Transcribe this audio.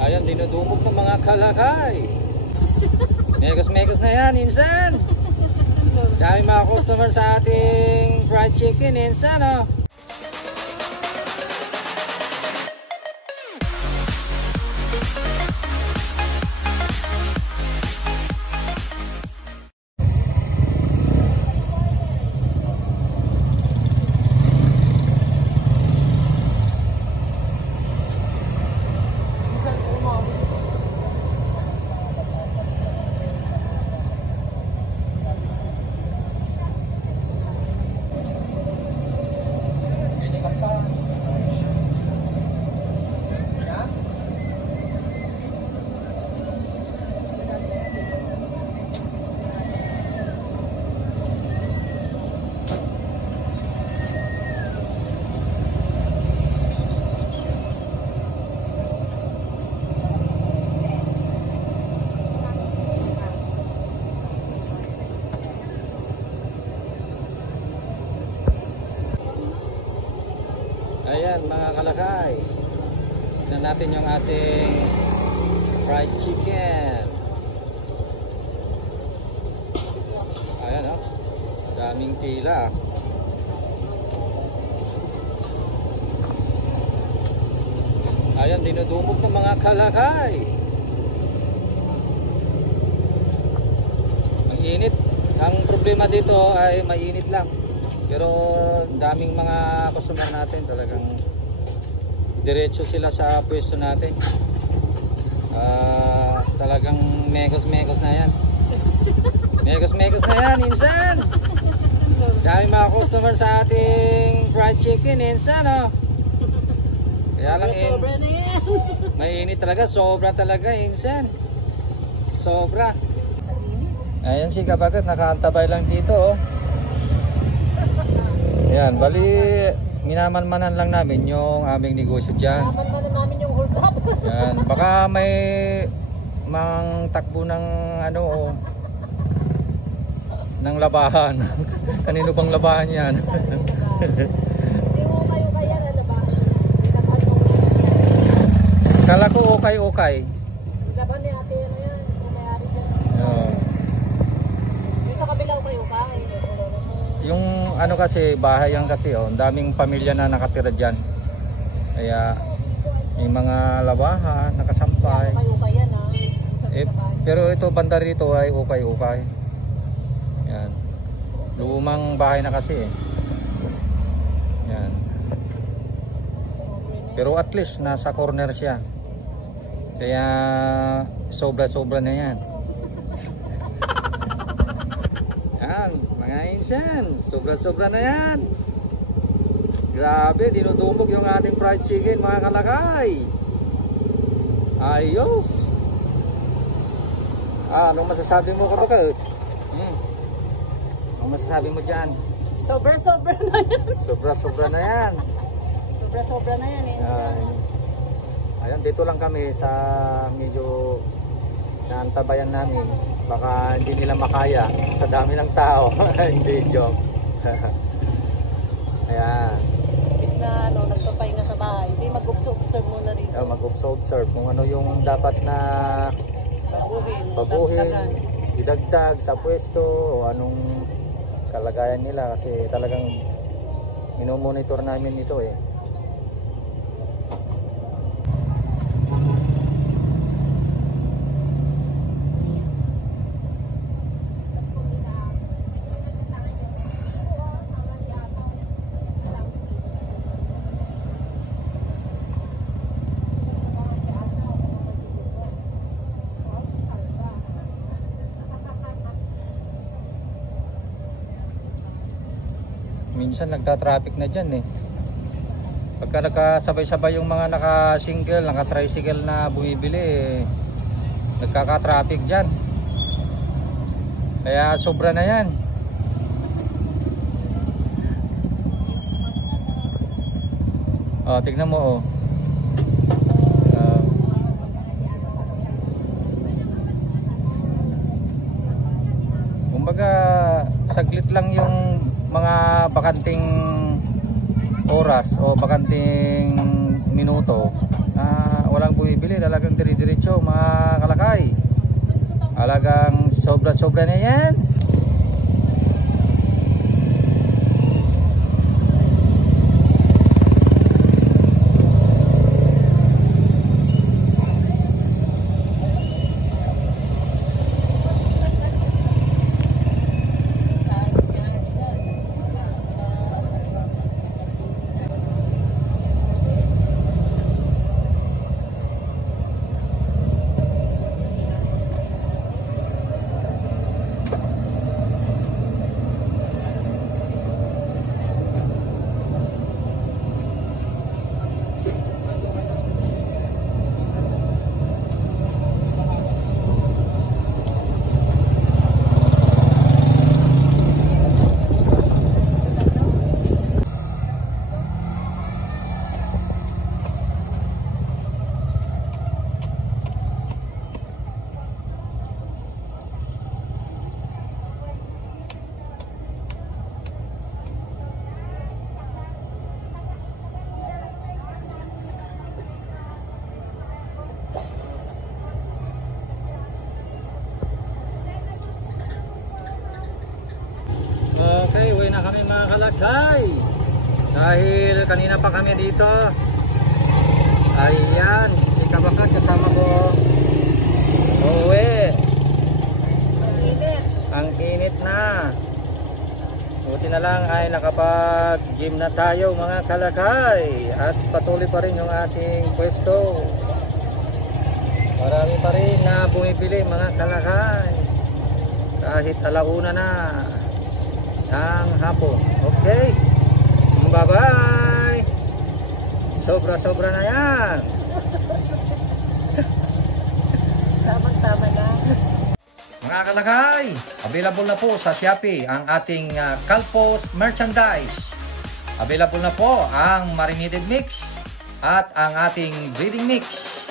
Ayan, dinudumog ng mga kalakay. Megos na yan, insan. Dami mga customer sa ating fried chicken, insan, oh. Ayan mga kalakay, tignan natin yung ating fried chicken. Ayan, oh, daming pila. Ayan, dinudumog ng mga kalakay. Ang init. Ang problema dito ay mainit lang. Pero daming mga customer natin, talagang diretso sila sa pwesto natin. Talagang megos na yan. Megos na yan, insan. Daming mga customer sa ating fried chicken, insan, oh. Kaya lang sobra na yan. mainit talaga, sobra talaga, insan. Sobra. Ayan si Kabagat, nakaantabay lang dito, oh. Ayan, bali minamanmanan lang namin yung aming negosyo dyan. Minamanmanan namin yung hold up. Ayan, baka may mang takbo ng ano, ng labahan. Kanino bang labahan yan? Hindi ko kayo kaya na labahan. Kala ko okay. Laban ni ate ano yan, kumayari dyan. Oo. Yung sa kabila okay. Yung ano kasi, bahay yan kasi, oh, ang daming pamilya na nakatira dyan. Kaya may mga labahan, nakasampay. Okay yan, ha? Pero ito, banda rito ay okay. Yan. Lumang bahay na kasi, eh. Yan. Pero at least nasa corner siya. Kaya sobra na yan. Yan, mga insan, sobra na yan. Grabe, dinudumog yung ating fried chicken, mga kalakay. Ayos. Anong masasabi mo, Kabagat? Anong masasabi mo dyan? Sobra na yan. Sobra na yan. Sobra na yan, Ayan, dito lang kami sa medyo naantabayan namin. Baka hindi nila makaya sa dami ng tao. Hindi, joke. Ayan. Bis na nagpapahinga sa bahay, hindi mag-observe muna rito. Mag-observe kung ano yung dapat na baguhin, idagdag sa pwesto o anong kalagayan nila, kasi talagang minomonitor namin ito, eh. Minsan nagta-traffic na dyan, eh. Pagka nagkasabay-sabay yung mga naka-single, naka-tricycle na bumibili, eh, nagkaka-traffic dyan. Kaya sobra na yan. Tignan mo, oh. Kumbaga saglit lang yung mga bakanting oras o bakanting minuto na walang bumibili, talagang dire-diretso mga kalakay. Talagang sobra-sobra na yan. Okay, uwi na kami mga kalakay. Dahil kanina pa kami dito. Ayan, si Kabakat kasama ko. Uwi. Ang init na. Buti na lang ay nakapag-gym na tayo mga kalakay. At patuloy pa rin yung ating pwesto. Marami pa rin na bumibili mga kalakay. Kahit alauna na ng hapon. Okay. Bye-bye. Sobra-sobra na yan. Tamang-tama na. Mga kalakay, available na po sa Shopee ang ating Calpos merchandise. Available na po ang marinated mix at ang ating breeding mix.